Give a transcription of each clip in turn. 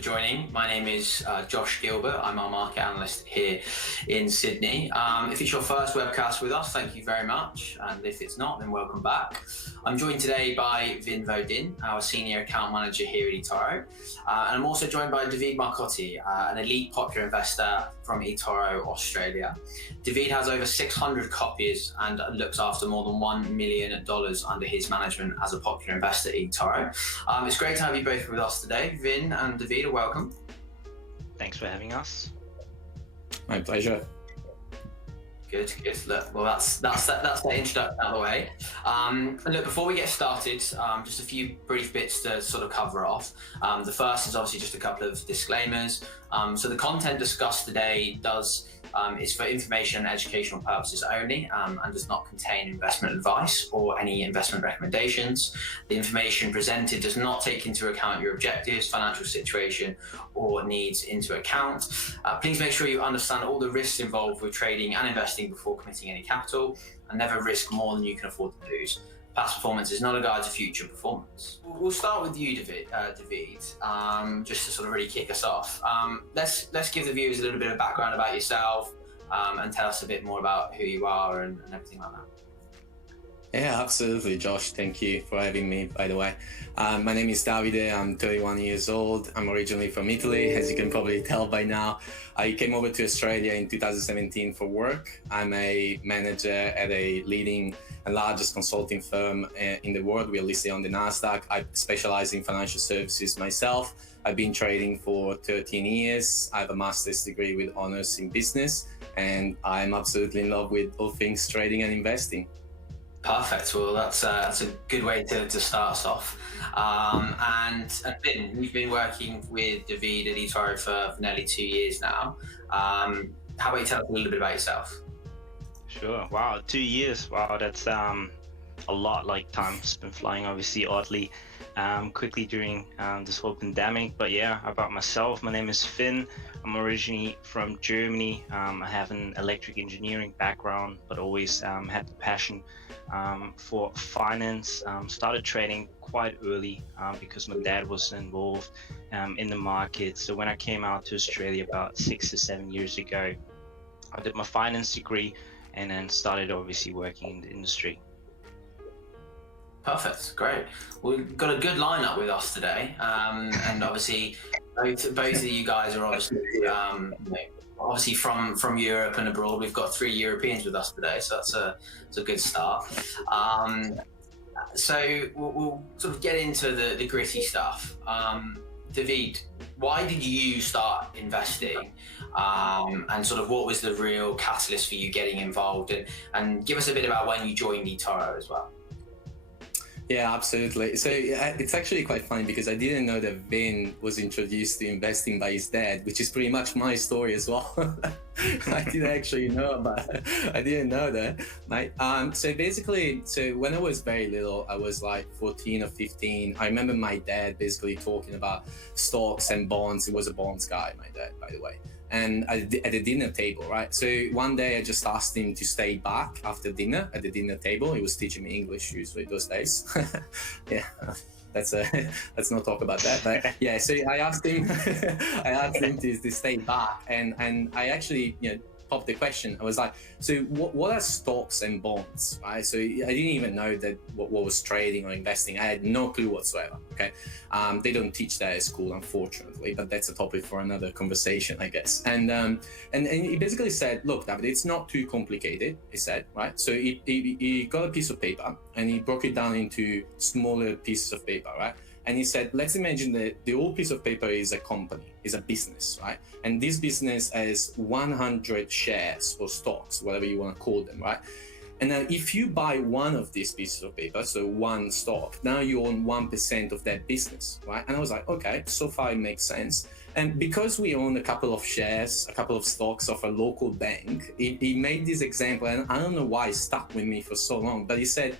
for joining. My name is Josh Gilbert. I'm our market analyst here in Sydney. If it's your first webcast with us, thank you very much. And if it's not, then welcome back. I'm joined today by VoDinh, our senior account manager here at eToro. And I'm also joined by Davide Marcotti, an elite popular investor from eToro, Australia. Davide has over 600 copies and looks after more than $1 million under his management as a popular investor at eToro. It's great to have you both with us today. Vinh and Davide, welcome. Thanks for having us. My pleasure. Good. Look, well, that's the introduction out of the way. Look, before we get started, just a few brief bits to sort of cover off. The first is obviously just a couple of disclaimers. So the content discussed today is for information and educational purposes only, and does not contain investment advice or any investment recommendations. The information presented does not take into account your objectives, financial situation, or needs into account. Please make sure you understand all the risks involved with trading and investing before committing any capital, and never risk more than you can afford to lose. Past performance is not a guide to future performance. We'll start with you, Davide, just to sort of really kick us off. Let's give the viewers a little bit of background about yourself, and tell us a bit more about who you are and everything like that. Yeah, absolutely, Josh. Thank you for having me, by the way. My name is Davide. I'm 31 years old. I'm originally from Italy, as you can probably tell by now. I came over to Australia in 2017 for work. I'm a manager at a leading and largest consulting firm in the world. We are listed on the NASDAQ. I specialize in financial services myself. I've been trading for 13 years. I have a master's degree with honors in business, and I'm absolutely in love with all things trading and investing. Perfect. Well, that's a good way to start us off. And Vinh, we've been working with Davide at eToro for nearly 2 years now. How about you tell us a little bit about yourself? Sure. Wow, 2 years. Wow, that's a lot. Like, time's been flying, obviously, oddly quickly during this whole pandemic. But yeah, about myself, my name is Vinh. I'm originally from Germany. I have an electric engineering background, but always had the passion for finance. Started trading quite early because my dad was involved in the market. So when I came out to Australia about 6 to 7 years ago, I did my finance degree and then started obviously working in the industry. Perfect, great. We've got a good lineup with us today, and obviously both of you guys are obviously from Europe and abroad. We've got 3 Europeans with us today, so that's a good start. So we'll sort of get into the gritty stuff. Davide, why did you start investing, and sort of what was the real catalyst for you getting involved, and give us a bit about when you joined eToro as well. Yeah, absolutely. So it's actually quite funny because I didn't know that Vinh was introduced to investing by his dad, which is pretty much my story as well. I didn't actually know I didn't know that. Right? So basically, when I was very little, I was like 14 or 15. I remember my dad basically talking about stocks and bonds. He was a bonds guy, my dad, by the way. And at the dinner table, right? So one day I just asked him to stay back after dinner at the dinner table. He was teaching me English usually those days. Yeah, let's not talk about that. But yeah, so I asked him, to stay back, and I actually, popped the question. I was like, so what are stocks and bonds, right? So I didn't even know that what was trading or investing. I had no clue whatsoever. Okay, they don't teach that at school, unfortunately, but that's a topic for another conversation, I guess. And he basically said, look, David, it's not too complicated. He said, right? So he got a piece of paper and he broke it down into smaller pieces of paper, right? And he said, let's imagine that the whole piece of paper is a company, is a business, right? And this business has 100 shares or stocks, whatever you want to call them, right? And now if you buy one of these pieces of paper, so one stock, now you own 1% of that business, right? And I was like, okay, so far it makes sense. And because we own a couple of shares, a couple of stocks of a local bank, he made this example, and I don't know why it stuck with me for so long, but he said,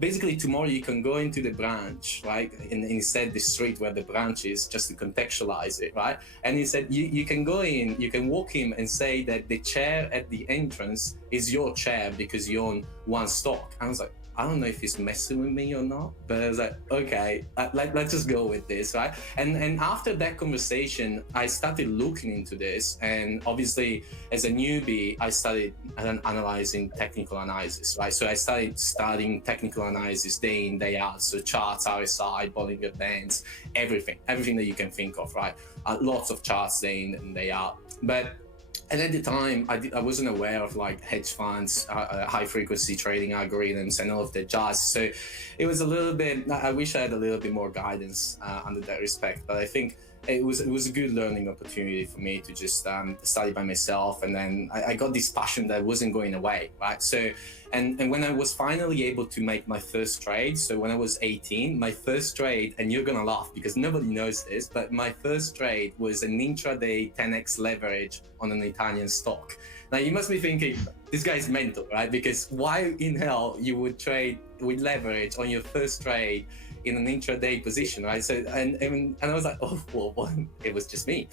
basically tomorrow you can go into the branch, right? And he said the street where the branch is, just to contextualize it, right? And he said, you can go in, you can walk in and say that the chair at the entrance is your chair because you own one stock. And I was like, I don't know if he's messing with me or not, but I was like, okay, let's just go with this, right? And after that conversation, I started looking into this, and obviously, as a newbie, I started analyzing technical analysis, right? So I started studying technical analysis day in, day out. So charts, RSI, Bollinger Bands, everything that you can think of, right? Lots of charts day in and day out. And at the time, I wasn't aware of like hedge funds, high frequency trading algorithms, and all of that jazz. So it was a little bit. I wish I had a little bit more guidance under that respect. But I think it was a good learning opportunity for me to just study by myself, and then I got this passion that wasn't going away, right? So, and when I was finally able to make my first trade, so when I was 18, my first trade, and you're gonna laugh because nobody knows this, but my first trade was an intraday 10x leverage on an Italian stock. Now you must be thinking, this guy's mental, right? Because why in hell you would trade with leverage on your first trade in an intraday position, right? So and I was like, oh well, it was just me.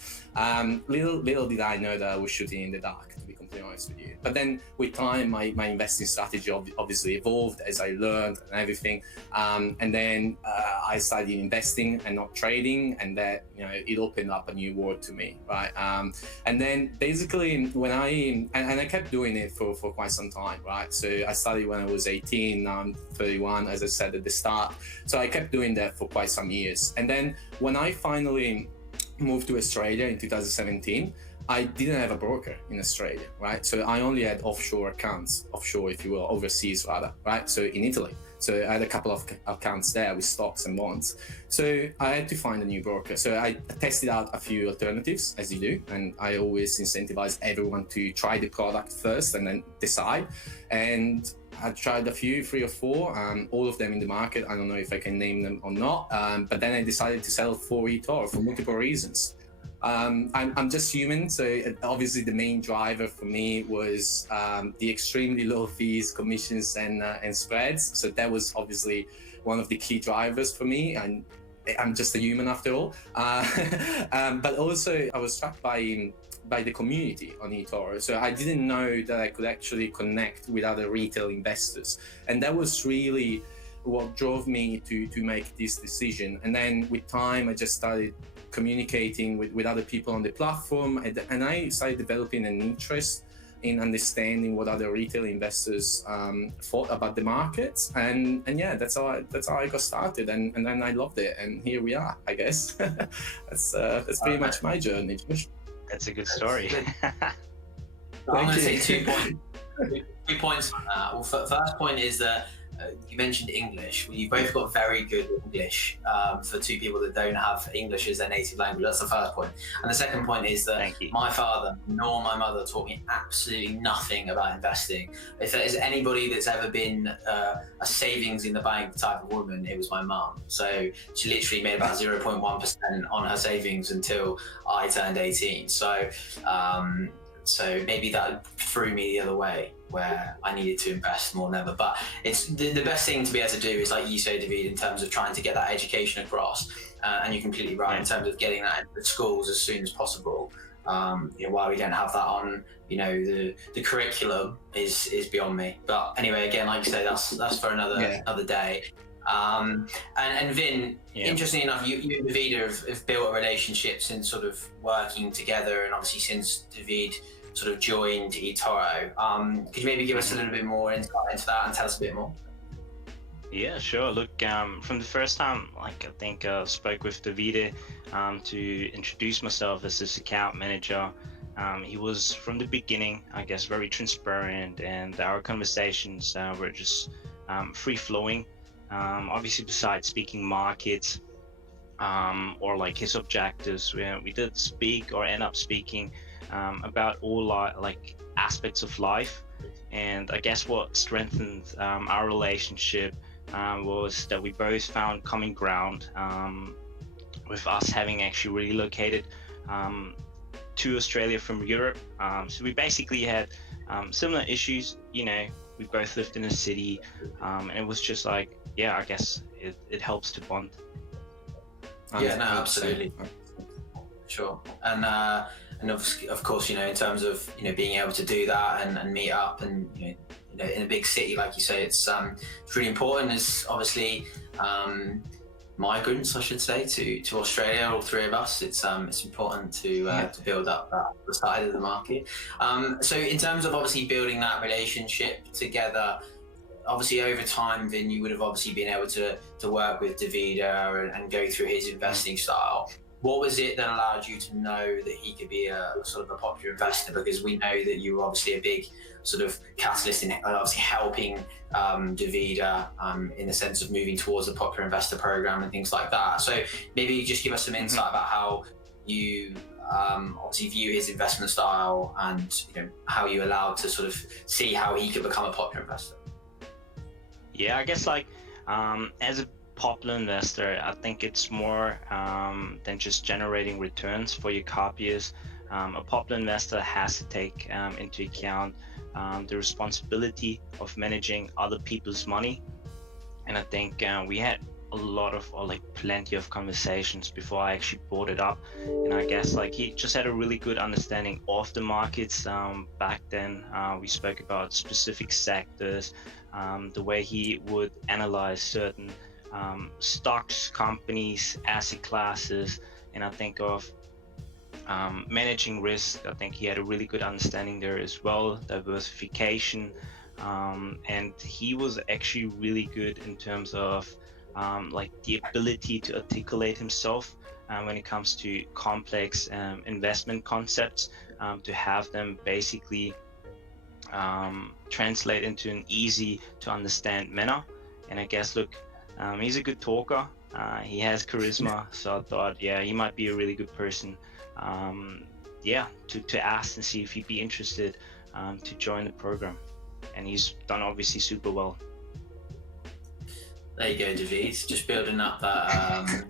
Little did I know that I was shooting in the dark, to be completely honest with you. But then with time, my investing strategy obviously evolved as I learned and everything. And then I started investing and not trading, and that, you know, it opened up a new world to me, right? And then basically when I kept doing it for quite some time, right? So I started when I was 18, now I'm 31, as I said at the start. So I kept doing that for quite some years. And then when I finally moved to Australia in 2017, I didn't have a broker in Australia, right? So I only had offshore accounts, offshore, if you will, overseas rather, right? So in Italy. So I had a couple of accounts there with stocks and bonds. So I had to find a new broker. So I tested out a few alternatives, as you do. And I always incentivize everyone to try the product first and then decide. And I tried a few, 3 or 4, all of them in the market. I don't know if I can name them or not. But then I decided to sell for eToro for multiple reasons. I'm just human, so obviously the main driver for me was the extremely low fees, commissions, and spreads. So that was obviously one of the key drivers for me, and I'm just a human after all. But also I was struck by the community on eToro. So I didn't know that I could actually connect with other retail investors, and that was really what drove me to make this decision. And then with time, I just started communicating with other people on the platform, and I started developing an interest in understanding what other retail investors thought about the markets, and yeah, that's how I got started, and then I loved it, and here we are, I guess. That's pretty much my journey, Josh. That's a good story. I'm going to say 2 points. 2 points on that. Well, first point is that you mentioned English. Well, you've both got very good English for 2 people that don't have English as their native language. That's the first point. And the second point is that my father nor my mother taught me absolutely nothing about investing. If there's anybody that's ever been a savings in the bank type of woman, it was my mum. So she literally made about 0.1% on her savings until I turned 18. So maybe that threw me the other way, where I needed to invest more than ever. But it's the best thing to be able to do is, like you say, Davide, in terms of trying to get that education across. And you're completely right in terms of getting that into schools as soon as possible. Why we don't have that on, the curriculum is beyond me. But anyway, again, like you say, that's for another day. And Vinh, interestingly enough, you and Davide have built a relationship since sort of working together, and obviously since Davide sort of joined eToro. Could you maybe give us a little bit more insight into that and tell us a bit more? Yeah, sure. Look, from the first time, I think I spoke with Davide to introduce myself as his account manager. He was from the beginning, I guess, very transparent, and our conversations were just free-flowing. Obviously, besides speaking markets or like his objectives, we did speak or end up speaking about all aspects of life. And I guess what strengthened our relationship was that we both found common ground, with us having actually relocated to Australia from Europe. So we basically had similar issues. We both lived in a city, and it was just like, I guess it helps to bond. Yeah, no, absolutely. Sure. And of course, in terms of being able to do that and meet up and in a big city, like you say, it's really important. As obviously migrants, I should say, to Australia, all three of us. It's important to build up that side of the market. So in terms of obviously building that relationship together, obviously over time, Vin, you would have obviously been able to work with Davide and go through his investing style. What was it that allowed you to know that he could be a sort of a popular investor? Because we know that you were obviously a big sort of catalyst in obviously helping Davide in the sense of moving towards the Popular Investor program and things like that. So maybe you just give us some insight about how you obviously view his investment style and how you allowed to sort of see how he could become a popular investor. Yeah, I guess like as a popular investor, I think it's more than just generating returns for your copiers. A popular investor has to take into account the responsibility of managing other people's money. And I think we had a lot of, or like plenty of conversations before I actually brought it up. And I guess like he just had a really good understanding of the markets. Back then we spoke about specific sectors, the way he would analyze certain stocks, companies, asset classes, and I think of managing risk. I think he had a really good understanding there as well, diversification, and he was actually really good in terms of like the ability to articulate himself when it comes to complex investment concepts, to have them basically translate into an easy to understand manner. And I guess, look, he's a good talker, he has charisma, so I thought, yeah, he might be a really good person to ask and see if he'd be interested to join the program. And he's done obviously super well. There you go, Davide, just building up that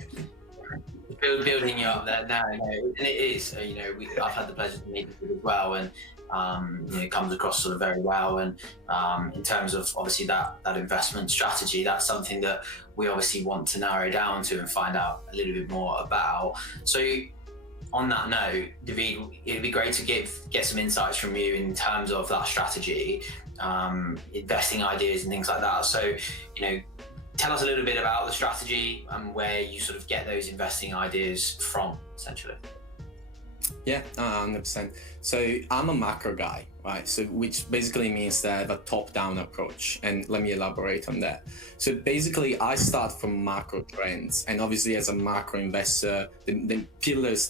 building you up there now, and it is, I've had the pleasure to meet with you as well, and it comes across sort of very well. And in terms of obviously that investment strategy, that's something that we obviously want to narrow down to and find out a little bit more about. So on that note, Davide, it'd be great to get some insights from you in terms of that strategy, investing ideas and things like that. So, tell us a little bit about the strategy and where you sort of get those investing ideas from, essentially. Yeah, 100%. So I'm a macro guy, right? So which basically means that I have a top-down approach, and let me elaborate on that. So basically, I start from macro trends, and obviously, as a macro investor, the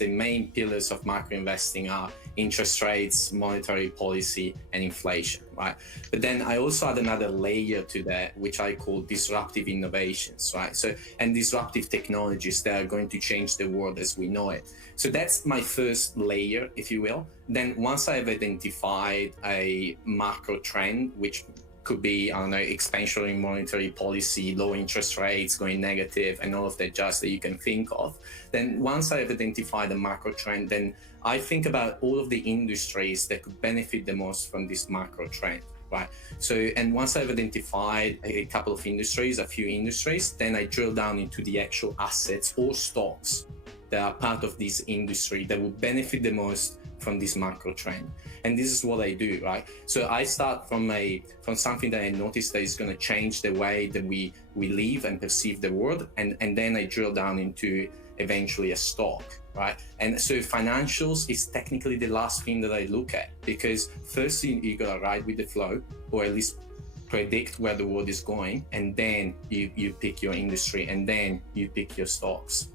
main pillars of macro investing are interest rates, monetary policy, and inflation, right? But then I also add another layer to that, which I call disruptive innovations, right? So, and disruptive technologies that are going to change the world as we know it. So that's my first layer, if you will. Then once I've identified a macro trend, which could be, I don't know, expansionary monetary policy, low interest rates going negative, and all of that jazz that you can think of. Then once I've identified the macro trend, then I think about all of the industries that could benefit the most from this macro trend, right? So, and once I've identified a couple of industries, a few industries, then I drill down into the actual assets or stocks that are part of this industry that will benefit the most from this macro trend. And this is what I do, right? So I start from something that I noticed that is going to change the way that we live and perceive the world, and then I drill down into eventually a stock, right? And so financials is technically the last thing that I look at, because first you gotta ride with the flow, or at least predict where the world is going, and then you pick your industry, and then you pick your stocks.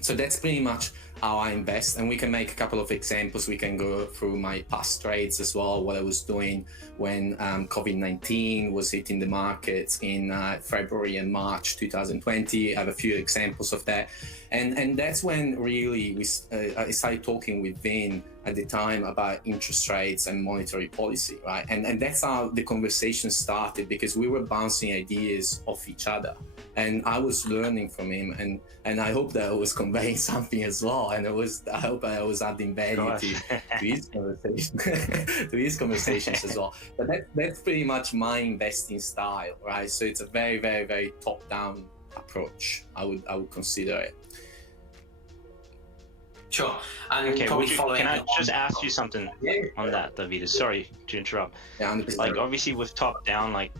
So that's pretty much how I invest, and we can make a couple of examples. We can go through my past trades as well, what I was doing when COVID-19 was hitting the markets in February and March 2020. I have a few examples of that. And that's when really I started talking with Vinh at the time about interest rates and monetary policy, right? And that's how the conversation started, because we were bouncing ideas off each other. And I was learning from him, and I hope that I was conveying something as well. And I hope I was adding value to his conversation, to his conversations as well. But that's pretty much my investing style, right? So it's a very, very, very top-down approach. I would consider it. Sure. And Okay, probably following can I on- just ask you something on that, Davide? Sorry to interrupt. Yeah, 100%. Like obviously with top down, like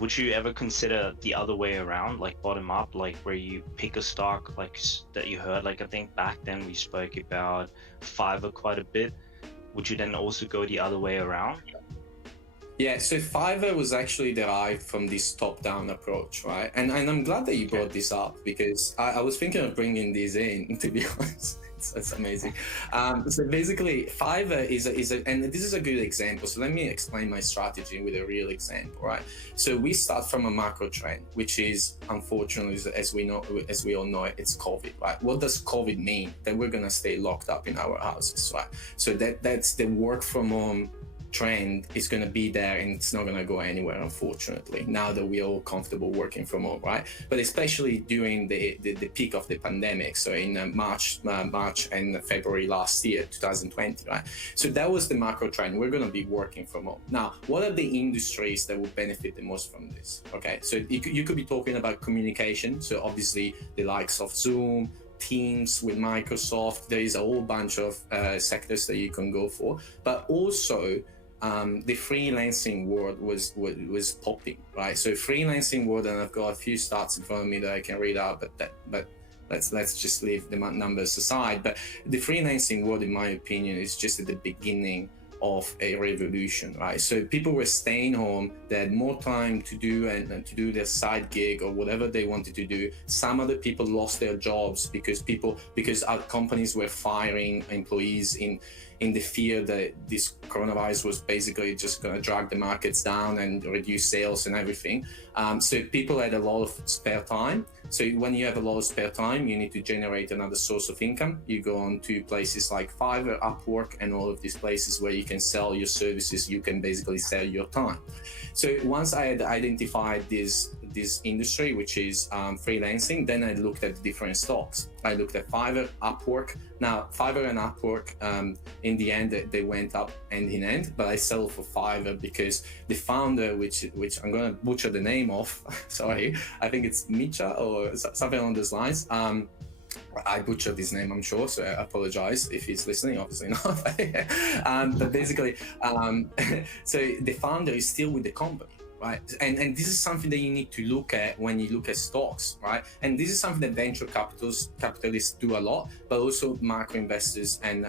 would you ever consider the other way around, like bottom up, like where you pick a stock like that you heard, like I think back then we spoke about Fiverr quite a bit. Would you then also go the other way around? Yeah, so Fiverr was actually derived from this top-down approach, right? And I'm glad that you brought this up, because I was thinking of bringing this in, to be honest. It's amazing. So basically, Fiverr is a, and this is a good example. So let me explain my strategy with a real example, right? So we start from a macro trend, which is, unfortunately, as we all know, it's COVID, right? What does COVID mean? That we're gonna stay locked up in our houses, right? So that's the work from home trend is going to be there, and it's not going to go anywhere, unfortunately, now that we're all comfortable working from home, right? But especially during the peak of the pandemic, so in March and February last year, 2020, right? So that was the macro trend. We're going to be working from home. Now, what are the industries that will benefit the most from this? Okay, so you could be talking about communication, so obviously the likes of Zoom, Teams with Microsoft. There is a whole bunch of sectors that you can go for, but also the freelancing world was popping, right? So freelancing world, and I've got a few stats in front of me that I can read out, but let's just leave the numbers aside. But the freelancing world, in my opinion, is just at the beginning of a revolution, right? So people were staying home, they had more time to do and to do their side gig or whatever they wanted to do. Some other people lost their jobs because our companies were firing employees in the fear that this coronavirus was basically just going to drag the markets down and reduce sales and everything. So people had a lot of spare time. So when you have a lot of spare time, you need to generate another source of income. You go on to places like Fiverr, Upwork, and all of these places where you can sell your services. You can basically sell your time. So once I had identified this industry, which is freelancing, then I looked at different stocks. I looked at Fiverr, Upwork. Now, Fiverr and Upwork, in the end, they went up hand in hand, but I settled for Fiverr because the founder, which I'm going to butcher the name of, sorry, I think it's Micha or something along those lines. I butchered his name, I'm sure, so I apologize if he's listening, obviously not. But basically, so the founder is still with the company. Right, and this is something that you need to look at when you look at stocks, right? And this is something that venture capitalists do a lot, but also macro investors and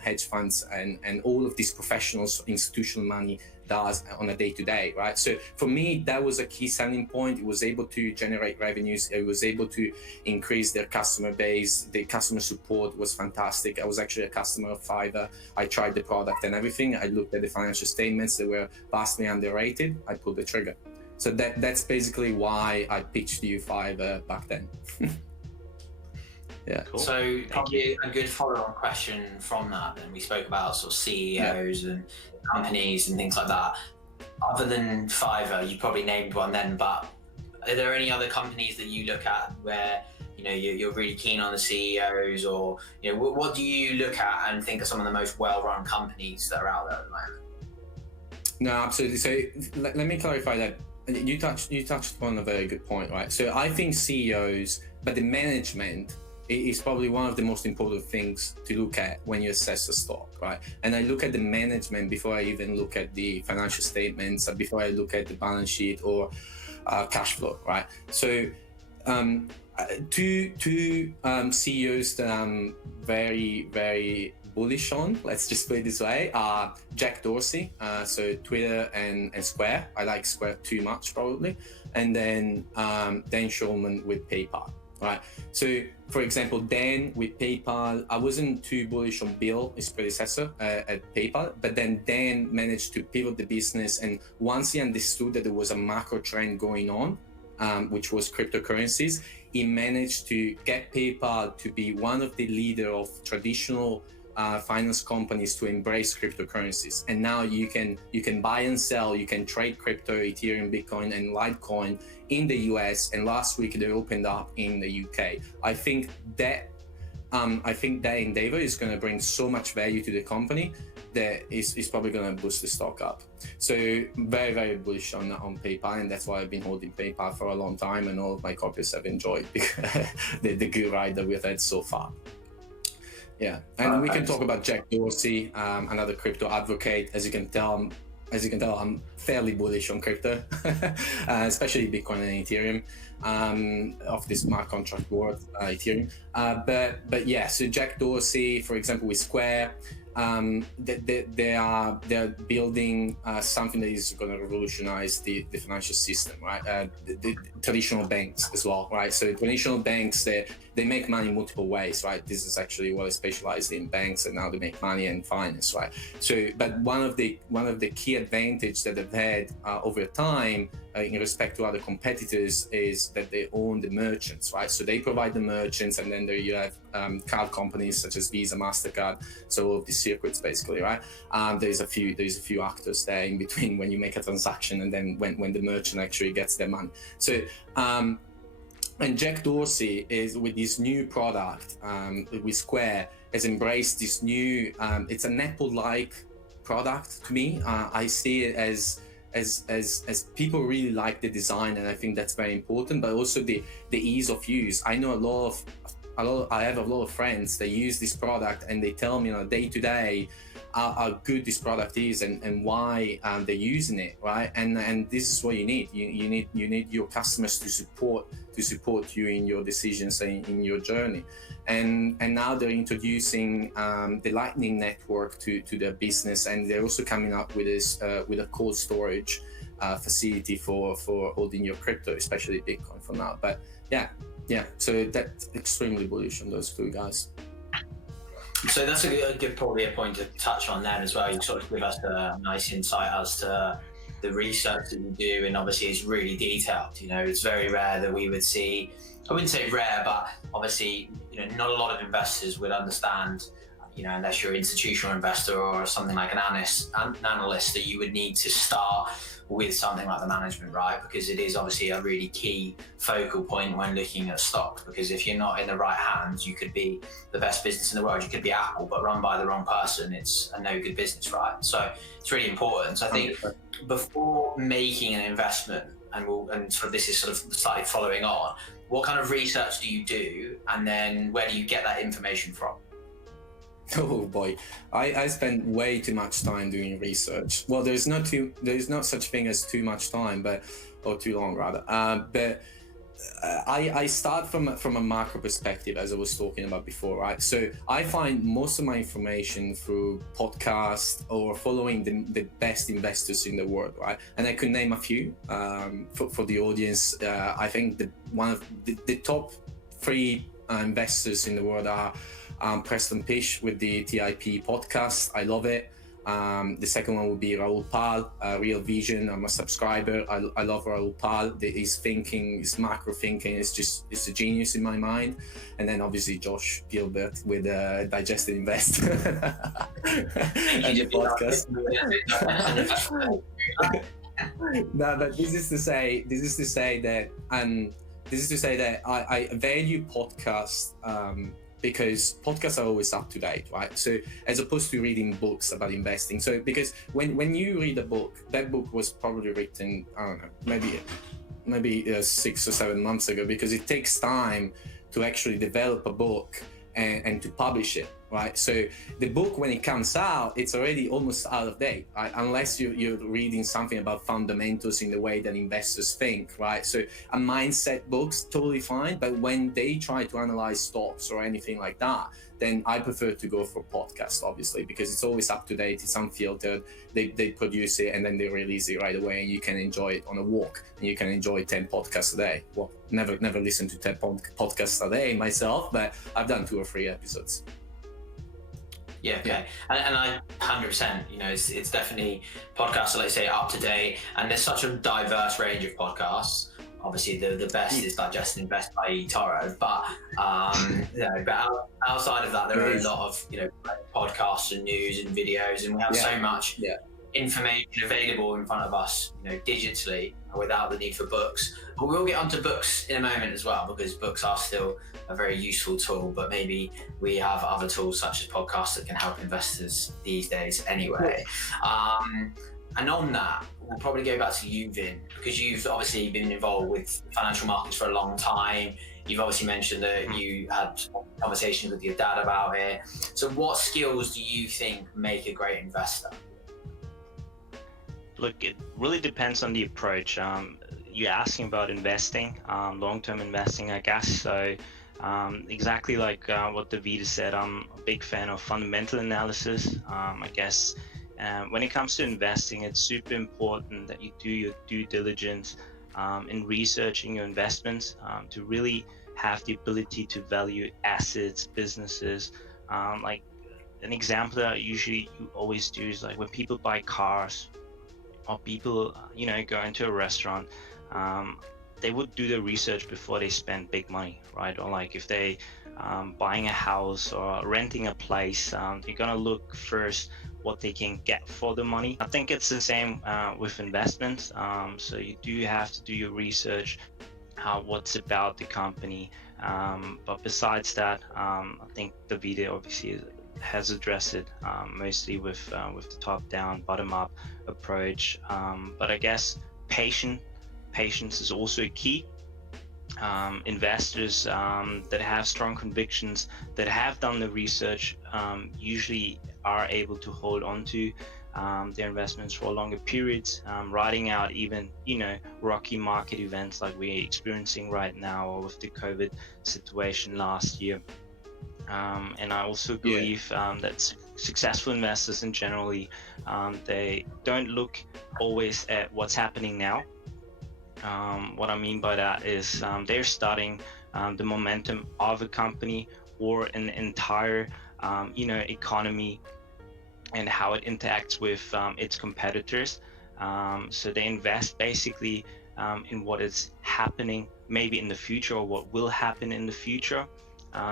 hedge funds and all of these professionals, institutional money does on a day-to-day, right? So for me, that was a key selling point. It was able to generate revenues. It was able to increase their customer base. The customer support was fantastic. I was actually a customer of Fiverr. I tried the product and everything. I looked at the financial statements that were vastly underrated. I pulled the trigger. So that's basically why I pitched you Fiverr back then. Yeah. Cool. So probably a good follow-on question from that, then we spoke about sort of CEOs and companies and things like that. Other than Fiverr, you probably named one then, but are there any other companies that you look at where you're really keen on the CEOs, or what do you look at and think are some of the most well-run companies that are out there at the moment? No, absolutely. So let me clarify that. You touched upon a very good point, right? So I think CEOs, but the management is probably one of the most important things to look at when you assess a stock, right? And I look at the management before I even look at the financial statements, before I look at the balance sheet or cash flow, right? So two CEOs that I'm very, very bullish on, let's just put it this way, are Jack Dorsey, so Twitter and Square. I like Square too much probably. And then Dan Schulman with PayPal. Right. So, for example, Dan with PayPal, I wasn't too bullish on Bill, his predecessor at PayPal, but then Dan managed to pivot the business. And once he understood that there was a macro trend going on, which was cryptocurrencies, he managed to get PayPal to be one of the leader of traditional finance companies to embrace cryptocurrencies. And now you can buy and sell, you can trade crypto, Ethereum, Bitcoin, and Litecoin in the US. And last week they opened up in the UK. I think that endeavor is going to bring so much value to the company that is probably going to boost the stock up. So very, very bullish on PayPal, and that's why I've been holding PayPal for a long time, and all of my corporates have enjoyed the good ride that we've had so far. Yeah, and we can talk about Jack Dorsey, another crypto advocate. As you can tell, I'm fairly bullish on crypto, especially Bitcoin and Ethereum, of this smart contract world, Ethereum. But yeah, so Jack Dorsey, for example, with Square, they're building something that is going to revolutionize the financial system, right? The traditional banks as well, right? So traditional banks, they make money multiple ways, right? This is actually what I specialize in, banks, and now they make money in finance, right? So, but one of the key advantage that they've had over time in respect to other competitors is that they own the merchants, right? So they provide the merchants, and then there you have card companies such as Visa, MasterCard, so all of these circuits basically, right? There's a few actors there in between when you make a transaction and then when the merchant actually gets their money. So and Jack Dorsey is with this new product with Square has embraced this new it's an Apple-like product to me. I see it as people really like the design, and I think that's very important, but also the ease of use. I know I have a lot of friends that use this product, and they tell me, day to day how good this product is and why they're using it, right? And this is what you need. You need your customers to support you in your decisions and in your journey. And now they're introducing the Lightning Network to their business, and they're also coming up with this with a cold storage facility for holding your crypto, especially Bitcoin for now. But yeah. So that's extremely bullish on those two guys. So that's a good probably a point to touch on then as well. You sort of give us a nice insight as to the research that you do, and obviously it's really detailed. It's very rare that we would see, I wouldn't say rare, but obviously, not a lot of investors would understand, unless you're an institutional investor or something like an analyst, that you would need to start with something like the management, right? Because it is obviously a really key focal point when looking at stocks, because if you're not in the right hands, you could be the best business in the world, you could be Apple, but run by the wrong person, it's a no good business, right? So it's really important. So I think before making an investment, and sort of this is sort of slightly following on, what kind of research do you do, and then where do you get that information from? Oh boy, I spend way too much time doing research. Well, there's not such thing as too much time, or too long rather. But I start from a macro perspective, as I was talking about before, right? So I find most of my information through podcasts or following the best investors in the world, right? And I could name a few for the audience. I think one of the top 3 investors in the world are Preston Pish with the TIP podcast. I love it. The second one would be Raoul Pal, Real Vision. I'm a subscriber. I love Raoul Pal. His thinking, his macro thinking it's a genius in my mind. And then obviously Josh Gilbert with Digested Invest and the podcast. No, but this is to say that I value podcasts because podcasts are always up to date, right? So as opposed to reading books about investing. So because when you read a book, that book was probably written, I don't know, maybe 6 or 7 months ago, because it takes time to actually develop a book and to publish it, right? So the book, when it comes out, it's already almost out of date, right? Unless you're reading something about fundamentals in the way that investors think, right? So a mindset book's totally fine, but when they try to analyze stocks or anything like that, then I prefer to go for podcast, obviously, because it's always up to date, it's unfiltered, they produce it and then they release it right away, and you can enjoy it on a walk, and you can enjoy 10 podcasts a day. Well, never listen to 10 podcasts a day myself, but I've done 2 or 3 episodes. Yeah, okay. And I 100%, it's definitely podcasts are, like say, up to date, and there's such a diverse range of podcasts. Obviously, the best is Digested Invest by eToro, but but outside of that, there are a lot of podcasts and news and videos, and we have so much information available in front of us, digitally, without the need for books. But we'll get onto books in a moment as well, because books are still a very useful tool, but maybe we have other tools such as podcasts that can help investors these days anyway. And on that, we'll probably go back to you, Vinh, because you've obviously been involved with financial markets for a long time. You've obviously mentioned that you had conversations with your dad about it. So what skills do you think make a great investor? Look, it really depends on the approach. You're asking about investing, long-term investing, I guess. So exactly like what Davide said, I'm a big fan of fundamental analysis. I guess when it comes to investing, it's super important that you do your due diligence in researching your investments to really have the ability to value assets, businesses. Like an example that usually you always do is like when people buy cars, or people, you know, go into a restaurant, they would do the research before they spend big money, right? Or like if they buying a house or renting a place, they're gonna look first what they can get for the money. I think it's the same with investments. So you do have to do your research, what's about the company. But besides that, I think Davide obviously has addressed it mostly with the top-down, bottom-up approach. But I guess patience is also key. Investors that have strong convictions, that have done the research, usually are able to hold on to their investments for longer periods, riding out even, you know, rocky market events like we're experiencing right now, or with the COVID situation last year. And I also believe that successful investors in generally, they don't look always at what's happening now. What I mean by that is they're studying the momentum of a company or an entire, you know, economy, and how it interacts with its competitors. So they invest basically in what is happening maybe in the future, or what will happen in the future.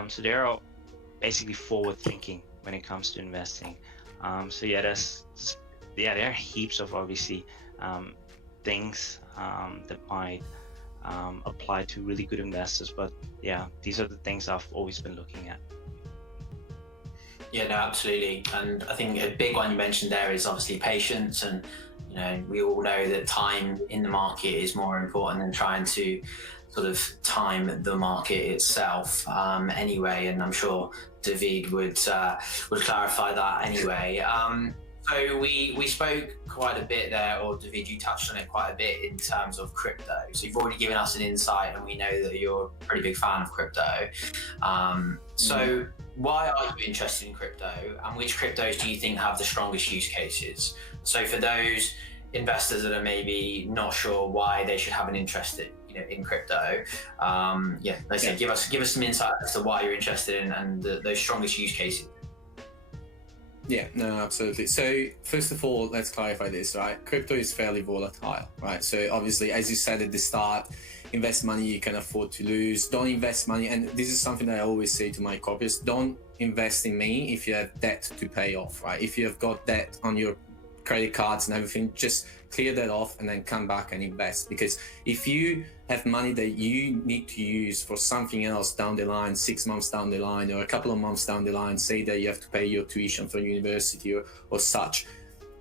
So they're basically forward thinking when it comes to investing. So yeah, there are heaps of obviously things that might apply to really good investors, but yeah, these are the things I've always been looking at. Yeah, no, absolutely. And I think a big one you mentioned there is obviously patience. And, you know, we all know that time in the market is more important than trying to sort of time the market itself anyway. And I'm sure David would clarify that anyway. So we spoke quite a bit there, or David, you touched on it quite a bit in terms of crypto. So you've already given us an insight, and we know that you're a pretty big fan of crypto. So why are you interested in crypto, and which cryptos do you think have the strongest use cases? So for those investors that are maybe not sure why they should have an interest in crypto, give us some insight as to why you're interested in and those strongest use cases. Yeah, no, absolutely. So first of all, let's clarify this, right? Crypto is fairly volatile, right? So obviously, as you said at the start, invest money you can afford to lose. Don't invest money, and this is something that I always say to my corporates, don't invest in me if you have debt to pay off, right? If you have got debt on your credit cards and everything, just clear that off and then come back and invest. Because if you have money that you need to use for something else down the line, 6 months down the line, or a couple of months down the line, say that you have to pay your tuition for university or such,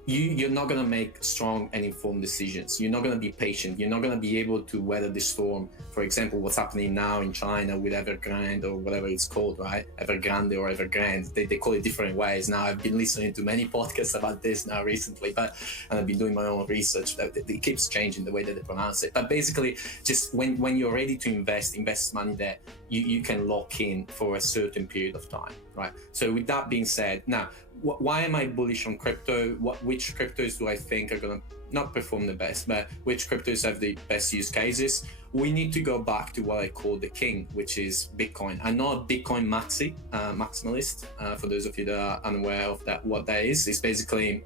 you're not going to make strong and informed decisions. You're not going to be patient. You're not going to be able to weather the storm. For example, what's happening now in China with Evegrande, or whatever it's called, right? Evergrande or Evergrande. They call it different ways. Now, I've been listening to many podcasts about this now recently, and I've been doing my own research. It keeps changing the way that they pronounce it. But basically, just when you're ready to invest money there, you can lock in for a certain period of time, right? So with that being said, now, why am I bullish on crypto? Which cryptos do I think are going to not perform the best, but which cryptos have the best use cases? We need to go back to what I call the king, which is Bitcoin. I'm not a Bitcoin maximalist. For those of you that are unaware of that, what that is, it's basically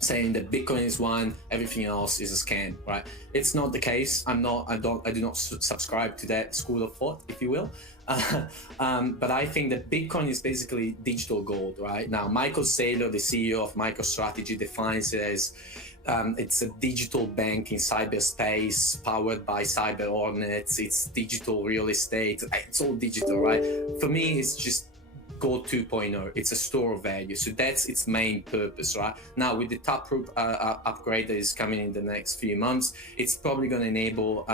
saying that Bitcoin is one, everything else is a scam, right? It's not the case. I do not subscribe to that school of thought, if you will. But I think that Bitcoin is basically digital gold, right? Now, Michael Saylor, the CEO of MicroStrategy, defines it as it's a digital bank in cyberspace, powered by cyber hornets. It's digital real estate. It's all digital, right? For me, it's just gold 2.0. It's a store of value. So that's its main purpose, right? Now, with the Taproot upgrade that is coming in the next few months, it's probably going to enable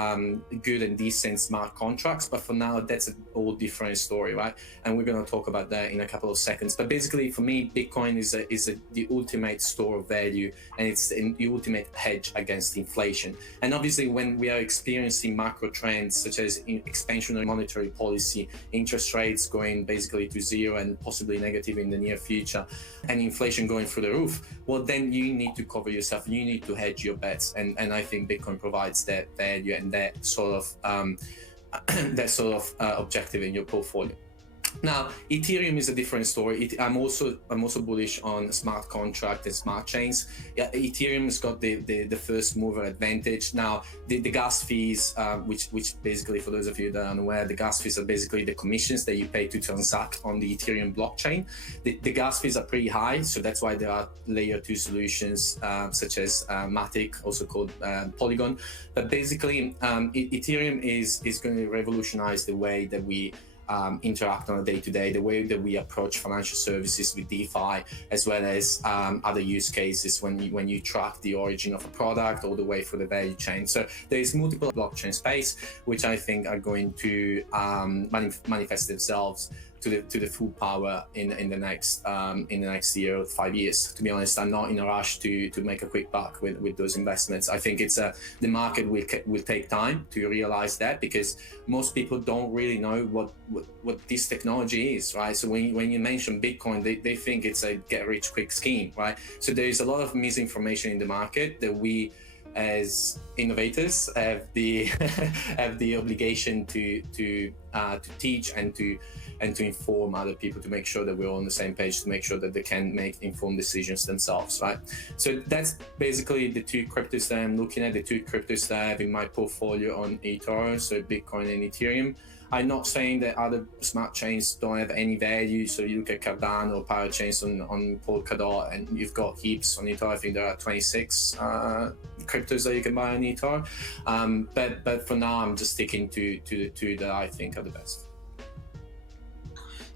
good and decent smart contracts. But for now, that's a whole different story, right? And we're going to talk about that in a couple of seconds. But basically, for me, Bitcoin is the ultimate store of value, and it's the ultimate hedge against inflation. And obviously, when we are experiencing macro trends such as expansionary monetary policy, interest rates going basically to zero and possibly negative in the near future, and inflation going through the roof, well, then you need to cover yourself. You need to hedge your bets, and I think Bitcoin provides that value and that sort of objective in your portfolio. Now, Ethereum is a different story. I'm also bullish on smart contract and smart chains. Yeah, Ethereum has got the first mover advantage. Now, the gas fees, which basically, for those of you that are unaware, the gas fees are basically the commissions that you pay to transact on the Ethereum blockchain. The gas fees are pretty high, so that's why there are layer 2 solutions such as Matic, also called Polygon. But basically, Ethereum is going to revolutionize the way that we interact on a day-to-day, the way that we approach financial services with DeFi, as well as other use cases when you track the origin of a product all the way through the value chain. So there is multiple blockchain space, which I think are going to manifest themselves to the full power in the next year or 5 years. To be honest, I'm not in a rush to make a quick buck with those investments. I think it's the market will take time to realize that, because most people don't really know what this technology is, right? So when you mention Bitcoin, they think it's a get-rich-quick scheme, right? So there is a lot of misinformation in the market that we, as innovators, have the obligation to teach and to inform other people, to make sure that we're all on the same page, to make sure that they can make informed decisions themselves, right? So that's basically the two cryptos that I'm looking at, the two cryptos that I have in my portfolio on eToro, so Bitcoin and Ethereum. I'm not saying that other smart chains don't have any value. So you look at Cardano or Parachains on Polkadot, and you've got heaps on eToro. I think there are 26 cryptos that you can buy on eToro. But for now, I'm just sticking to the two that I think are the best.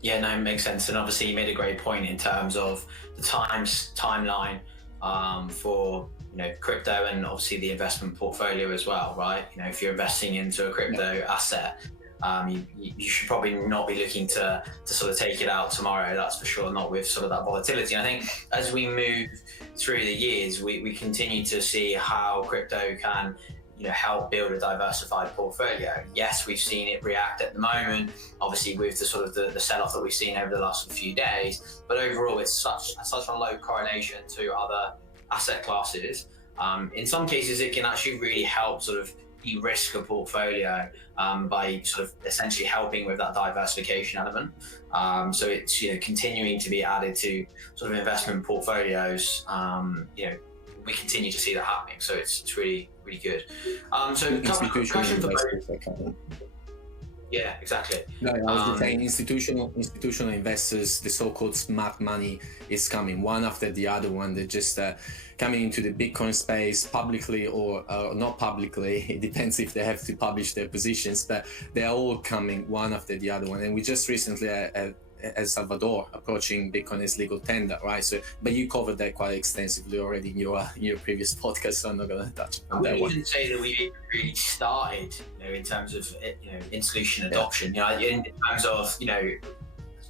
Yeah, no, it makes sense. And obviously you made a great point in terms of the timeline for crypto, and obviously the investment portfolio as well, right? If you're investing into a crypto asset, you should probably not be looking to sort of take it out tomorrow, that's for sure, not with sort of that volatility. And I think as we move through the years, we continue to see how crypto can help build a diversified portfolio. Yes, we've seen it react at the moment, obviously with the sort of the sell-off that we've seen over the last few days, but overall it's such a low correlation to other asset classes. In some cases it can actually really help sort of de-risk a portfolio by sort of essentially helping with that diversification element. So it's continuing to be added to sort of investment portfolios. We continue to see that happening, so it's really good. So question for both. Yeah, exactly. No, I was just saying institutional investors, the so-called smart money is coming one after the other one. They're just coming into the Bitcoin space publicly or not publicly. It depends if they have to publish their positions, but they're all coming one after the other one. And we just recently El Salvador approaching Bitcoin as legal tender, right? So, but you covered that quite extensively already in your previous podcast, so I'm not going to touch on that one. We didn't say that we really started, in terms of in solution adoption. In terms of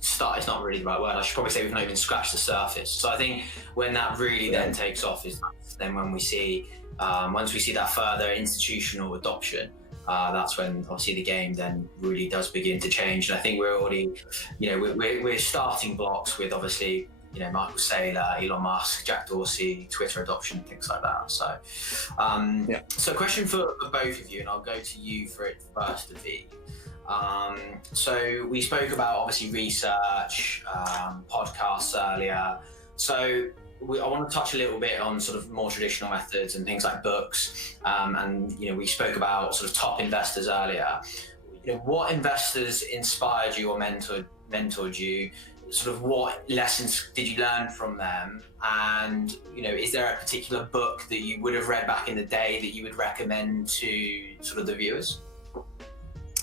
start is not really the right word. I should probably say we've not even scratched the surface. So I think when that really then takes off is then when we see once we see that further institutional adoption. That's when obviously the game then really does begin to change. And I think we're already, we're starting blocks with obviously, Michael Saylor, Elon Musk, Jack Dorsey, Twitter adoption, things like that. So, So question for both of you, and I'll go to you for it first, Davide. So we spoke about obviously research, podcasts earlier. So I want to touch a little bit on sort of more traditional methods and things like books. And we spoke about sort of top investors earlier. What investors inspired you or mentored you? Sort of what lessons did you learn from them? And is there a particular book that you would have read back in the day that you would recommend to sort of the viewers?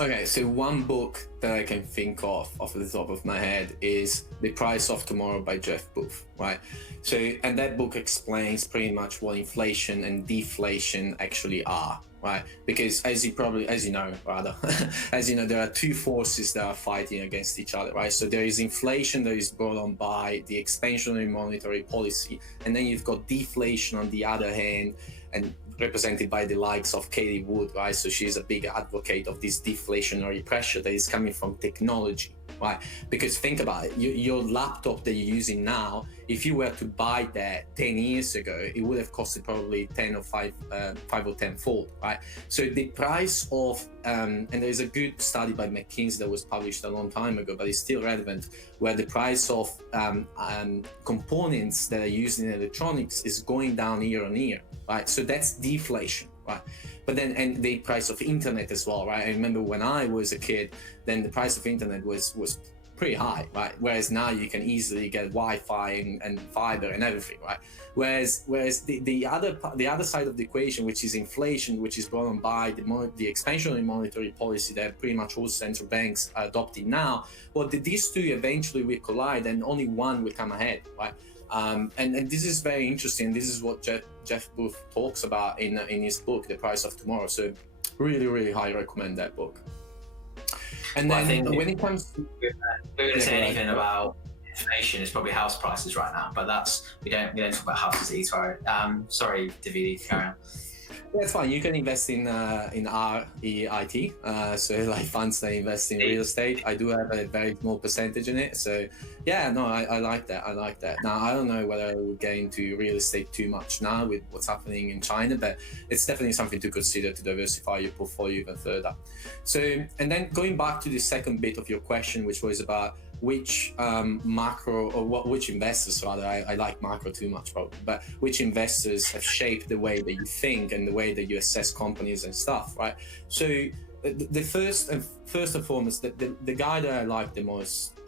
Okay, so one book that I can think of off the top of my head is The Price of Tomorrow by Jeff Booth, right? So, and that book explains pretty much what inflation and deflation actually are, right? Because as you know, there are two forces that are fighting against each other, right? So there is inflation that is brought on by the expansionary monetary policy, and then you've got deflation on the other hand, and represented by the likes of Katie Wood, right? So she's a big advocate of this deflationary pressure that is coming from technology, right? Because think about it, your laptop that you're using now, if you were to buy that 10 years ago, it would have costed probably 10 or 5 or 10 fold, right? So the price of, and there's a good study by McKinsey that was published a long time ago, but it's still relevant, where the price of components that are used in electronics is going down year on year, right? So that's deflation, right? But then, and the price of internet as well, right? I remember when I was a kid, then the price of internet was pretty high, right? Whereas now you can easily get Wi-Fi and fiber and everything, right? Whereas the other side of the equation, which is inflation, which is brought on by the expansionary monetary policy that pretty much all central banks are adopting now, well, these two eventually will collide, and only one will come ahead, right? And this is very interesting. This is what Jeff Booth talks about in his book, The Price of Tomorrow. So really highly recommend that book. And well, then I think when it comes to, we're going to say anything about inflation, it's probably house prices right now, but we don't talk about houses at eToro. Sorry, Davide, carry on. that's fine. You can invest in REIT, so like funds that invest in real estate. I do have a very small percentage in it, so yeah, no, I like that. I like that. Now I don't know whether I will get into real estate too much now with what's happening in China, but it's definitely something to consider to diversify your portfolio even further. So, and then going back to the second bit of your question, which was about which macro, or which investors rather, I like macro too much probably, but which investors have shaped the way that you think and the way that you assess companies and stuff, right? So the first and foremost, the guy that I like the most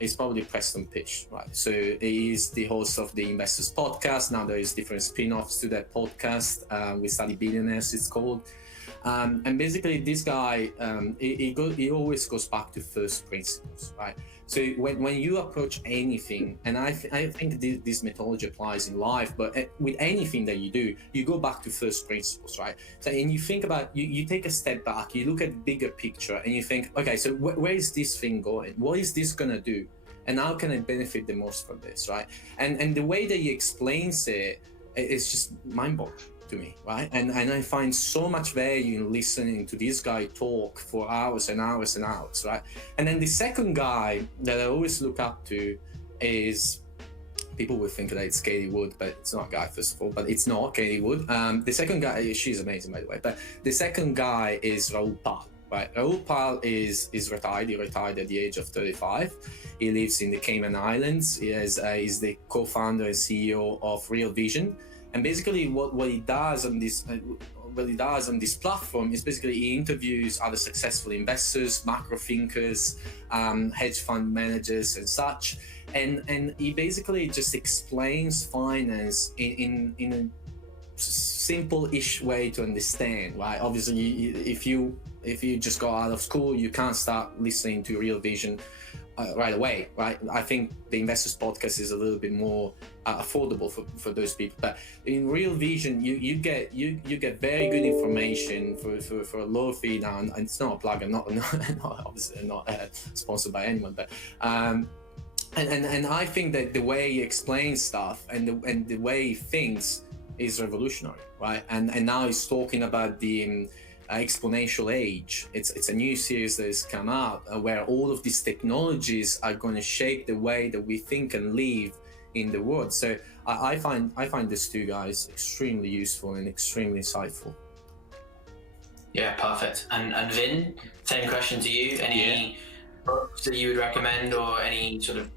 is probably Preston Pitch, right? So he is the host of the Investors Podcast. Now there is different spin-offs to that podcast. We Study Billionaires, it's called. And basically this guy, he always goes back to first principles, right? So when you approach anything, and I think this methodology applies in life, but with anything that you do, you go back to first principles, right? So, and you think about, you take a step back, you look at the bigger picture, and you think, okay, so where is this thing going? What is this gonna do? And how can I benefit the most from this, right? And the way that he explains it, it's just mind-boggling to me, right? And I find so much value in listening to this guy talk for hours and hours and hours, right? And then the second guy that I always look up to is, people would think that it's Katie Wood, but it's not a guy, first of all, but it's not Katie Wood. The second guy, she's amazing, by the way, but the second guy is Raoul Pal, right? Raoul Pal is retired. He retired at the age of 35. He lives in the Cayman Islands. He's the co-founder and CEO of Real Vision. And basically what he does on this platform is basically he interviews other successful investors, macro thinkers, hedge fund managers and such. And he basically just explains finance in a simple-ish way to understand, right? Obviously, if you just go out of school, you can't start listening to Real Vision right away, right? I think the Investors Podcast is a little bit more affordable for those people. But in Real Vision, you get very good information for a low fee. Now, and it's not a plug. I'm not obviously not sponsored by anyone, but and I think that the way he explains stuff and the way he thinks is revolutionary, right? And now he's talking about the exponential age. It's a new series that has come out where all of these technologies are going to shape the way that we think and live in the world. So I find these two guys extremely useful and extremely insightful. Yeah, perfect. And Vinh, same question to you. Any books that you would recommend, or any sort of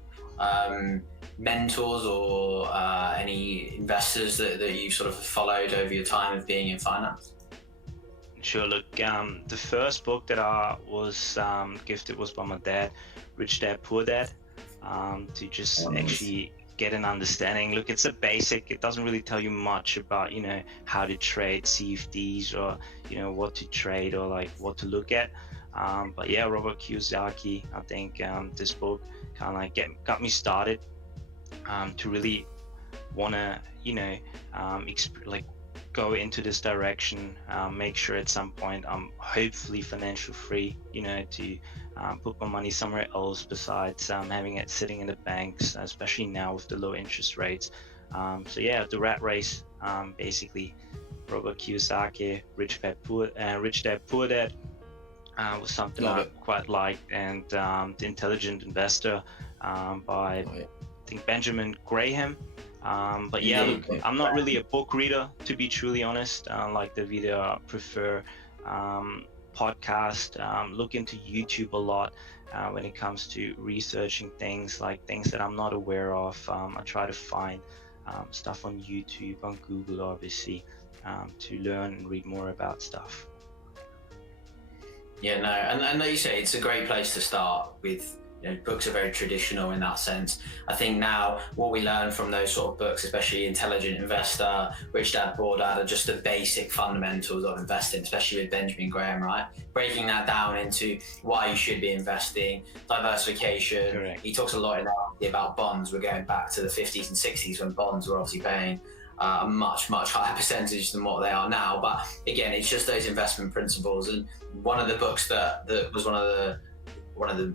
mentors or any investors that you sort of followed over your time of being in finance? Sure. Look, the first book that I was gifted was by my dad, Rich Dad Poor Dad, to just actually get an understanding. Look, it's a basic. It doesn't really tell you much about, how to trade CFDs or, what to trade or like what to look at. But yeah, Robert Kiyosaki, I think this book kind of like got me started to really want to, like go into this direction, make sure at some point I'm hopefully financial free, to put my money somewhere else besides having it sitting in the banks, especially now with the low interest rates. So yeah, the rat race, basically Robert Kiyosaki, Rich Dad Poor Dad, was something I quite liked, and The Intelligent Investor by I think Benjamin Graham. But yeah, look, I'm not really a book reader, to be truly honest. Like Davide, I prefer podcast, look into YouTube a lot when it comes to researching things that I'm not aware of. I try to find stuff on YouTube, on Google, obviously, to learn and read more about stuff. Yeah, no, and like you say, it's a great place to start with. Books are very traditional in that sense. I think now what we learn from those sort of books, especially Intelligent Investor, Rich Dad Poor Dad, are just the basic fundamentals of investing, especially with Benjamin Graham, right? Breaking that down into why you should be investing, diversification. Correct. He talks a lot about bonds. We're going back to the 50s and 60s when bonds were obviously paying a much higher percentage than what they are now. But again, it's just those investment principles. And one of the books that was one of the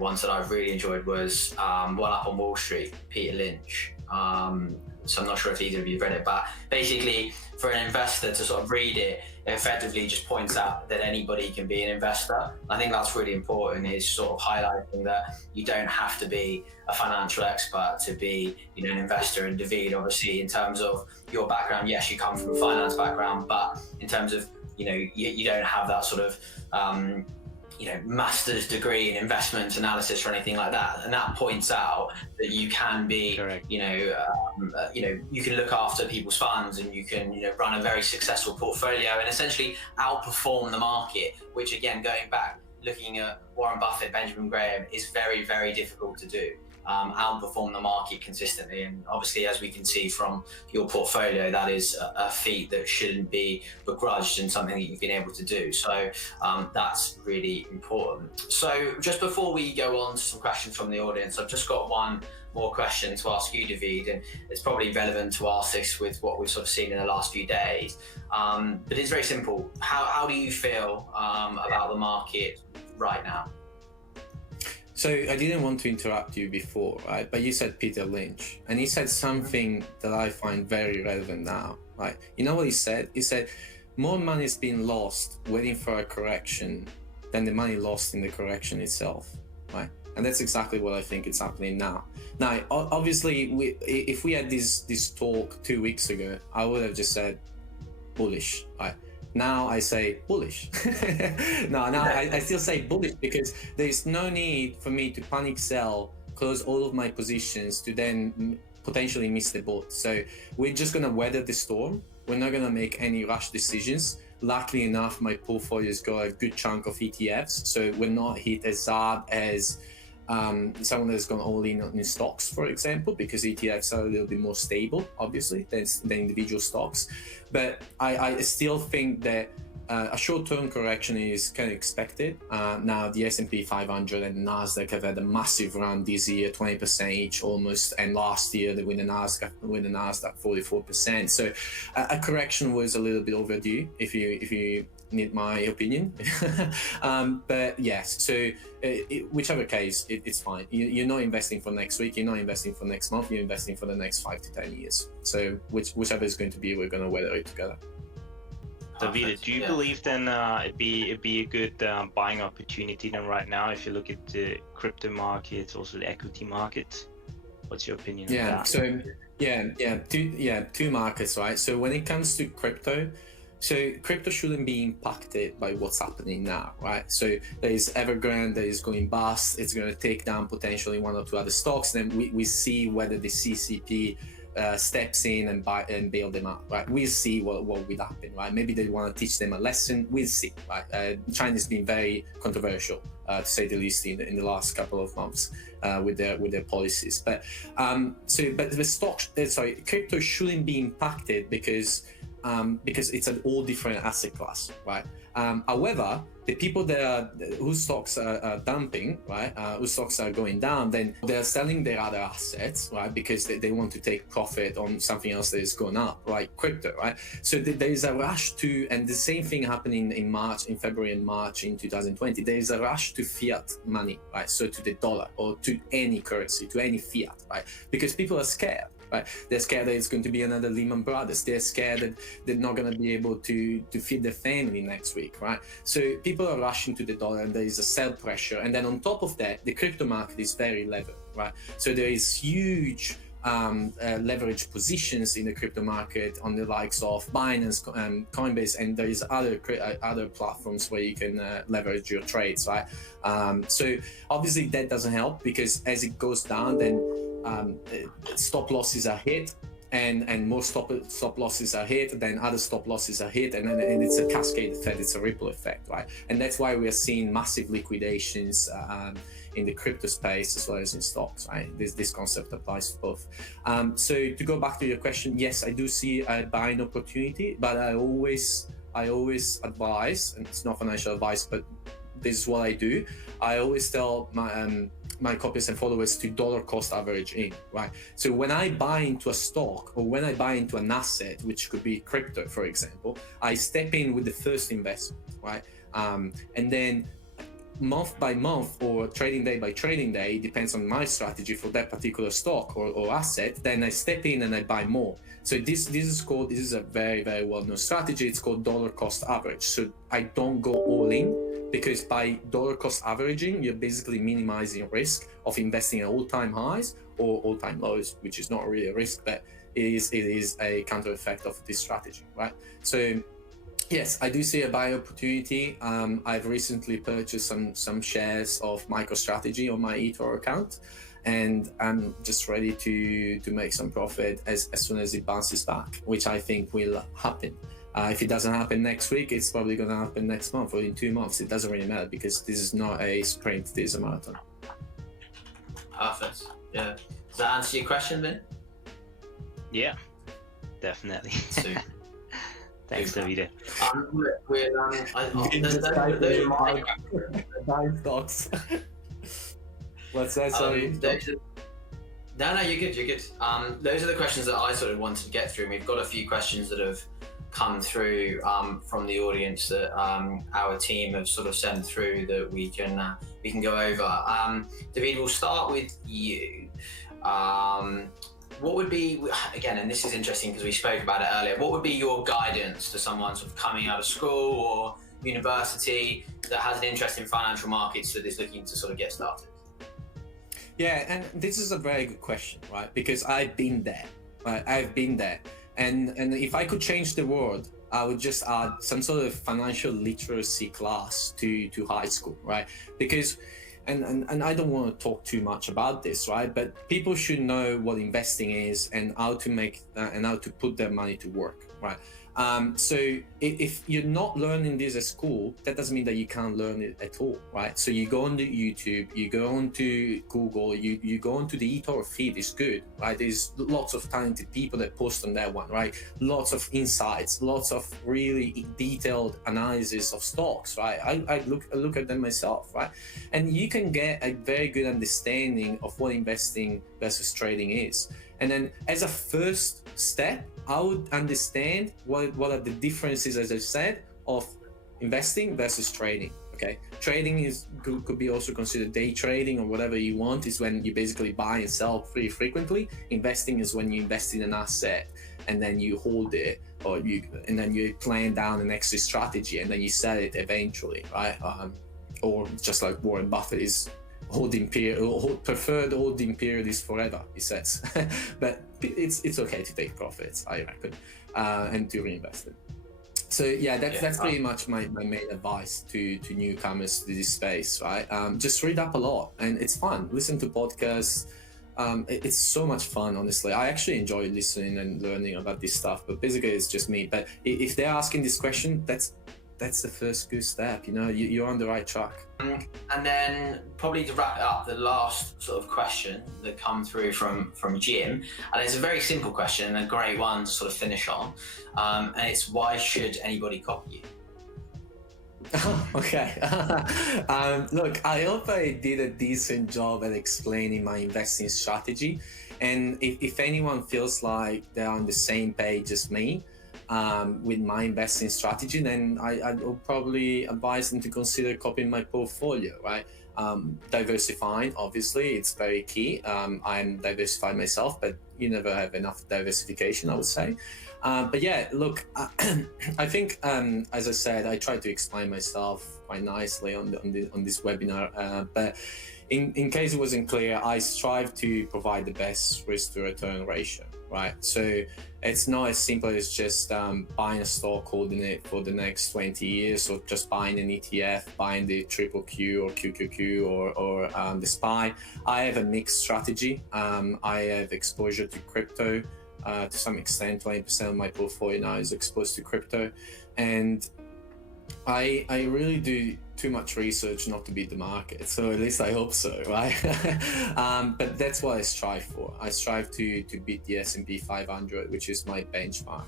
ones that I've really enjoyed was One Up on Wall Street, Peter Lynch. So I'm not sure if either of you have read it, but basically for an investor to sort of read it, it effectively just points out that anybody can be an investor. I think that's really important, is sort of highlighting that you don't have to be a financial expert to be an investor. And Davide, obviously, in terms of your background, yes, you come from a finance background, but in terms of, you don't have that sort of master's degree in investment analysis or anything like that, and that points out that you can be, correct, you can look after people's funds, and you can, run a very successful portfolio and essentially outperform the market. Which, again, going back, looking at Warren Buffett, Benjamin Graham, is very, very difficult to do. Outperform the market consistently, and obviously, as we can see from your portfolio, that is a feat that shouldn't be begrudged and something that you've been able to do. So that's really important. So just before we go on to some questions from the audience, I've just got one more question to ask you, David, and it's probably relevant to ask this with what we've sort of seen in the last few days. But it's very simple. How do you feel about the market right now? So I didn't want to interrupt you before, right? But you said Peter Lynch, and he said something that I find very relevant now, right? You know what he said? He said, more money is being lost waiting for a correction than the money lost in the correction itself, right? And that's exactly what I think is happening now. Now, obviously, if we had this talk 2 weeks ago, I would have just said bullish, right? Now I say bullish. I still say bullish, because there's no need for me to panic sell, close all of my positions to then potentially miss the boat. So we're just going to weather the storm. We're not going to make any rash decisions. Luckily enough, my portfolio's got a good chunk of ETFs, so we're not hit as hard as someone that's gone all in on stocks, for example, because ETFs are a little bit more stable, obviously, than individual stocks. But I still think that a short-term correction is kind of expected. Now the S&P 500 and Nasdaq have had a massive run this year, 20% each almost, and last year with the Nasdaq 44%. So a correction was a little bit overdue, if you need my opinion. But yes, so whichever case, it's fine. You're not investing for next week, you're not investing for next month, you're investing for the next 5 to 10 years. So whichever is going to be, we're going to weather it together. Davide, do you believe then it'd be a good buying opportunity then right now, if you look at the crypto markets, also the equity markets? What's your opinion on that? So two markets, right? So when it comes to crypto, so crypto shouldn't be impacted by what's happening now, right? So there's Evegrande that is going bust. It's going to take down potentially 1 or 2 other stocks. Then we see whether the CCP steps in and bail them out, right? We'll see what will happen, right? Maybe they want to teach them a lesson. We'll see, right? China's been very controversial, to say the least, in the last couple of months with their policies. But crypto shouldn't be impacted, because because it's an all different asset class, right? However, the people that are, whose stocks are dumping, right, whose stocks are going down, then they're selling their other assets, right, because they want to take profit on something else that is going up, right, crypto, right? So there is a rush to, and the same thing happening in March, in February and March in 2020, there is a rush to fiat money, right? So to the dollar or to any currency, to any fiat, right? Because people are scared. Right? They're scared that it's going to be another Lehman Brothers. They're scared that they're not going to be able to feed their family next week, right? So people are rushing to the dollar, and there is a sell pressure. And then on top of that, the crypto market is very levered, right? So there is huge leverage positions in the crypto market on the likes of Binance, Coinbase, and there is other platforms where you can leverage your trades, right? So obviously that doesn't help, because as it goes down, then stop losses are hit, and more stop losses are hit, then other stop losses are hit, and it's a cascade effect, it's a ripple effect, right? And that's why we are seeing massive liquidations in the crypto space as well as in stocks, right? This concept applies to both. So to go back to your question, yes, I do see a buying opportunity, but I always advise, and it's not financial advice, but this is what I do. I always tell my copies and followers to dollar cost average in, right? So when I buy into a stock, or when I buy into an asset, which could be crypto, for example, I step in with the first investment, right? And then month by month, or trading day by trading day, depends on my strategy for that particular stock or asset, then I step in and I buy more. So this is a very, very well-known strategy. It's called dollar cost average. So I don't go all in, because by dollar cost averaging, you're basically minimizing risk of investing at all-time highs or all-time lows, which is not really a risk, but it is a counter effect of this strategy, right? So yes, I do see a buy opportunity. I've recently purchased some shares of MicroStrategy on my eToro account, and I'm just ready to make some profit as soon as it bounces back, which I think will happen. If it doesn't happen next week, it's probably going to happen next month or in 2 months. It doesn't really matter, because this is not a sprint, this is a marathon. Perfect. Yeah. Does that answer your question, Vinh? Yeah, definitely. Super. Thanks, Davide. Buying stocks. What's that? Sorry. No, you're good. You're good. Those are the questions that I sort of wanted to get through. We've got a few questions that have come through from the audience that our team have sort of sent through that we can go over. David, we'll start with you. What would be, again, and this is interesting because we spoke about it earlier, what would be your guidance to someone sort of coming out of school or university that has an interest in financial markets that is looking to sort of get started? Yeah, and this is a very good question, right? Because I've been there, right? I've been there. And if I could change the world, I would just add some sort of financial literacy class to high school, right? Because, and I don't want to talk too much about this, right? But people should know what investing is and how to make and how to put their money to work, right? So if you're not learning this at school, that doesn't mean that you can't learn it at all, right? So you go on to YouTube, you go on to Google, you go on to the eToro feed, it's good, right? There's lots of talented people that post on that one, right? Lots of insights, lots of really detailed analysis of stocks, right? I look at them myself, right? And you can get a very good understanding of what investing versus trading is. And then as a first step, I would understand what are the differences, as I said, of investing versus trading. Okay, trading could be also considered day trading or whatever you want. Is when you basically buy and sell pretty frequently. Investing is when you invest in an asset and then you hold it, and then you plan down an exit strategy and then you sell it eventually, right? Or just like Warren Buffett is. Preferred holding period is forever, he says. But it's okay to take profits, I reckon, and to reinvest it. So yeah, that's pretty much my main advice to newcomers to this space, right? Just read up a lot, and it's fun. Listen to podcasts. It's so much fun, honestly. I actually enjoy listening and learning about this stuff, but basically it's just me. But if they're asking this question, that's that's the first good step. You're on the right track. And then probably to wrap it up, the last sort of question that come through from Jim, and it's a very simple question and a great one to sort of finish on, and it's, why should anybody copy you? Okay. Look, I hope I did a decent job at explaining my investing strategy. And if anyone feels like they're on the same page as me with my investing strategy, then I will probably advise them to consider copying my portfolio, right? Diversifying, obviously, it's very key. I'm diversified myself, but you never have enough diversification, I would say. But yeah, look, I think, as I said, I tried to explain myself quite nicely on this webinar. But in case it wasn't clear, I strive to provide the best risk to return ratio, right? So it's not as simple as just buying a stock, holding it for the next 20 years, or just buying an ETF, buying the triple Q or QQQ or the SPY. I have a mixed strategy. I have exposure to crypto. To some extent, 20% of my portfolio now is exposed to crypto, and I really do too much research not to beat the market. So at least I hope so, right? But that's what I strive for. I strive to beat the S&P 500, which is my benchmark.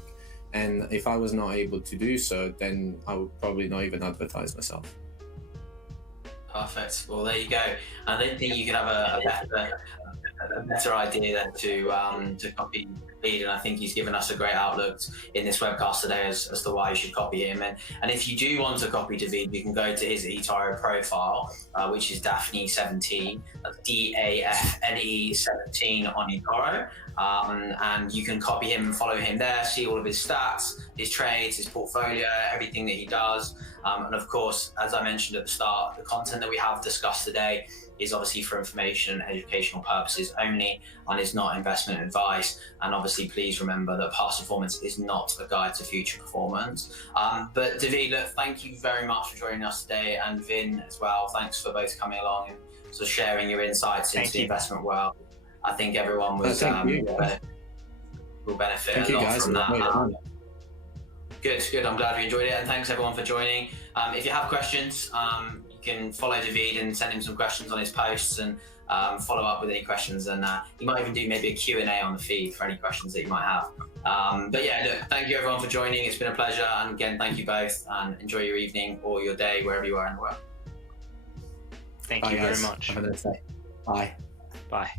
And if I was not able to do so, then I would probably not even advertise myself. Perfect. Well, there you go. I don't think you can have a better idea than to copy Davide, and I think he's given us a great outlook in this webcast today as to why you should copy him. And if you do want to copy Davide, you can go to his eToro profile, which is Dafne17, that's Dafne 17 on eToro. And you can copy him and follow him there, see all of his stats, his trades, his portfolio, everything that he does. And of course, as I mentioned at the start, the content that we have discussed today is obviously for information and educational purposes only, and is not investment advice. And obviously, please remember that past performance is not a guide to future performance. But Davide, look, thank you very much for joining us today, and Vinh as well. Thanks for both coming along and sort of sharing your insights into the investment world. I think everyone was will benefit a lot from that. Good. I'm glad we enjoyed it, and thanks everyone for joining. If you have questions, you can follow Davide and send him some questions on his posts, and follow up with any questions, and you might even do maybe a Q&A on the feed for any questions that you might have. But yeah, look, thank you everyone for joining. It's been a pleasure, and again, thank you both, and enjoy your evening or your day wherever you are in the world. Thank you very much. Have a nice day. Bye. Bye.